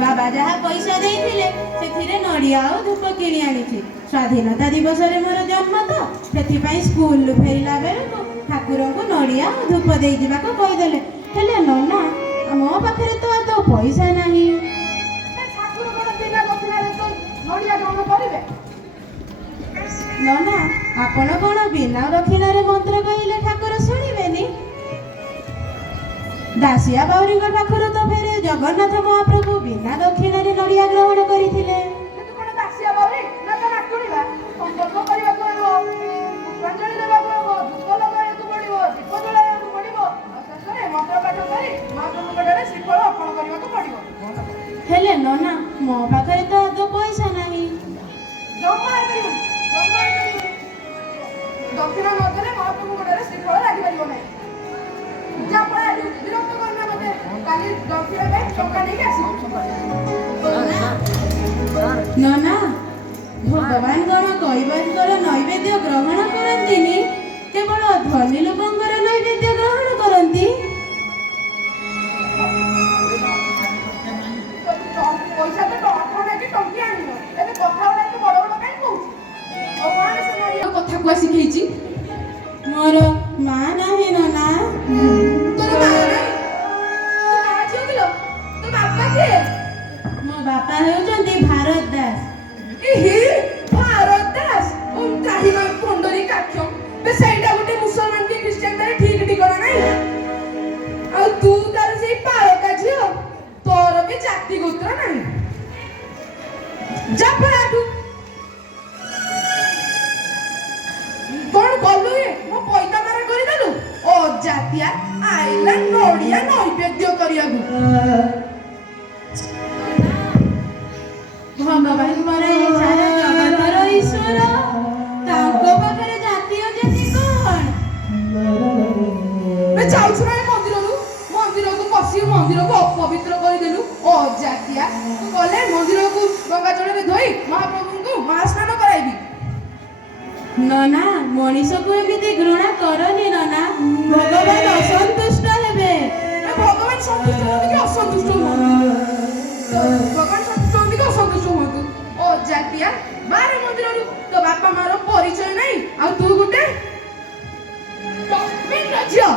बाबा जहाँ पैसा देइथिले सेथिरे नड़िया और धूप किणी आनिछि। स्वाधीनता दिवस रे मोर जन्म तो सेथिपाई स्कूल फेरिला बेलको ठाकुर को नड़िया और धूप देई जिबाको कहिदेले। हेले नन्ना मो पाखरे तो आ तो पैसा नाही। ठाकुर कोन बिना दक्षिणारे तो नड़िया ग्रहण करिवे? नन्ना आपण कोन बिना दक्षिणारे मंत्र कहिले ठाकुर शुणिबेनी? दासिया बाउरी पाखर तो फेरे जगन्नाथ महाप्रभु बिना दक्षिणारे नड़िया ग्रहण करथिले। କିନ୍ତୁ କଣ ଦାସିଆ ବାଉରୀ ନା ତା ନାତୁଣୀବା ସମ୍ପର୍କ କରିବାକୁ ହେବ, ପୁଷ୍ପାଞ୍ଜଳି ଦେବାକୁ ହେବ, ଧୂପ ଲଗାଇବାକୁ ପଡ଼ିବ, ଦୀପ ଜଳାଇବାକୁ ପଡ଼ିବ, ଆଉ ଶେଷରେ ମନ୍ତ୍ର ପାଠ କରି ମହାପ୍ରଭୁଙ୍କ ଠାରେ ଶ୍ରୀଫଳ ଅର୍ପଣ କରିବାକୁ ପଡ଼ିବ। ହେଲେ ନନା ମୋ ପାଖରେ ତ ଆଦୌ ପଇସା ନାହିଁ। ଜମା ହେଇପାରିବନି, ଜମା ହେଇପାରିବନି। ଦକ୍ଷିଣ ନଦେଲେ ମହାପ୍ରଭୁଙ୍କ ଠାରେ ଶ୍ରୀଫଳ ଲାଗିପାରିବ ନାହିଁ। ଯା ପଳା ବିରକ୍ତ କରନା ମତେ, କାଲି ଦକ୍ଷିଣ ପାଇଁ ଟଙ୍କା ନେଇକି ଆସିବୁ। ନନା ଭଗବାନ କଣ କୈବର୍ତ୍ତର ନୈବେଦ୍ୟ ଗ୍ରହଣ କରନ୍ତିନି, କେବଳ ଧନୀ ଲୋକଙ୍କର ନୈବେଦ୍ୟ ଗ୍ରହଣ କରନ୍ତି। ପଇସା ତ ଅଠର ନେଇକି ଟଙ୍କି ଆଣିବ, ଏବେ କଥା ଗୁଡ଼ା ଏତେ ବଡ଼ ବଡ଼ କାହିଁ କହୁଛୁ? ଭଗବାନ ସେ ନଡ଼ିଆ କଥା କୁହା ଶିଖେଇଛି। ମୋର ମା ନାହିଁ ନନା। ତୋର ମା ନାହିଁ? ତୁ କାହା ଝିଅ କିଲୋ? ତୋ ବାପା କିଏ? ମୋ ବାପା ହେଉଛନ୍ତି ଭାରତ ଦାସ। ଇହି ଭାରତ ଦାସ ଓମ୍ ତ୍ରାହି ମା ପଣ୍ଡରୀ କାକ୍ଷମ। ବେ ସେଇଟା ଗୋଟେ ମୁସଲମାନ କି ଖ୍ରୀଷ୍ଟିଆନ ତାର ଠିକ ଠିକଣା ନାହିଁ। ଆଉ ତୁ ତାର ସେଇ ପାରକା ଝିଅ, ତୋର ବି ଜାତି ଗୋତ୍ର ନାହିଁ। ଯା ପଳାଠୁ। କଣ କଲୁ? ମୋ ପଇତା ମାରା କରିଦେଲୁ? ଅଜାତିଆ ଆଇଲା ନଡ଼ିଆ ନୈବେଦ୍ୟ କରିବାକୁ। ଭଗବାନ ପରା ଏ ସାରା ଜଗତର ଈଶ୍ୱର, ତାଙ୍କ ପାଖରେ ଜାତି ଅଜାତି କଣ? ଯାଉଛୁ ନା ଏ ମନ୍ଦିରରୁ? ମନ୍ଦିରକୁ ପଶି ମନ୍ଦିରକୁ ଅପବିତ୍ର କରିଦେଲୁ। ଅଜାତିଆ ତୁ ଗଲେ ମନ୍ଦିରକୁ ଗଙ୍ଗା ଜଳରେ ଧୋଇ ମହାପ୍ରଭୁଙ୍କୁ ମହାସ୍ନାନ କରାଇବି। ନନା ମଣିଷକୁ ଏମିତି ଘୃଣା କରନି ନନା, ଭଗବାନ ଅସନ୍ତୁଷ୍ଟ ହେବେ। ଭଗବାନ ସନ୍ତୁଷ୍ଟ ହୁଅନ୍ତୁ କି ଅସନ୍ତୁଷ୍ଟ ହୁଅନ୍ତୁ, ଭଗବାନ ସନ୍ତୁଷ୍ଟ ହୁଅନ୍ତୁ କି ଅସନ୍ତୁଷ୍ଟ ହୁଅନ୍ତୁ, ଅଜାତିଆ ବାହାରେ ମନ୍ଦିରରୁ। ତୋ ବାପା ମାର ପରିଚୟ ନାହିଁ, ଆଉ ତୁ ଗୋଟେ ଡଷ୍ଟବିନ୍ ର ଝିଅ।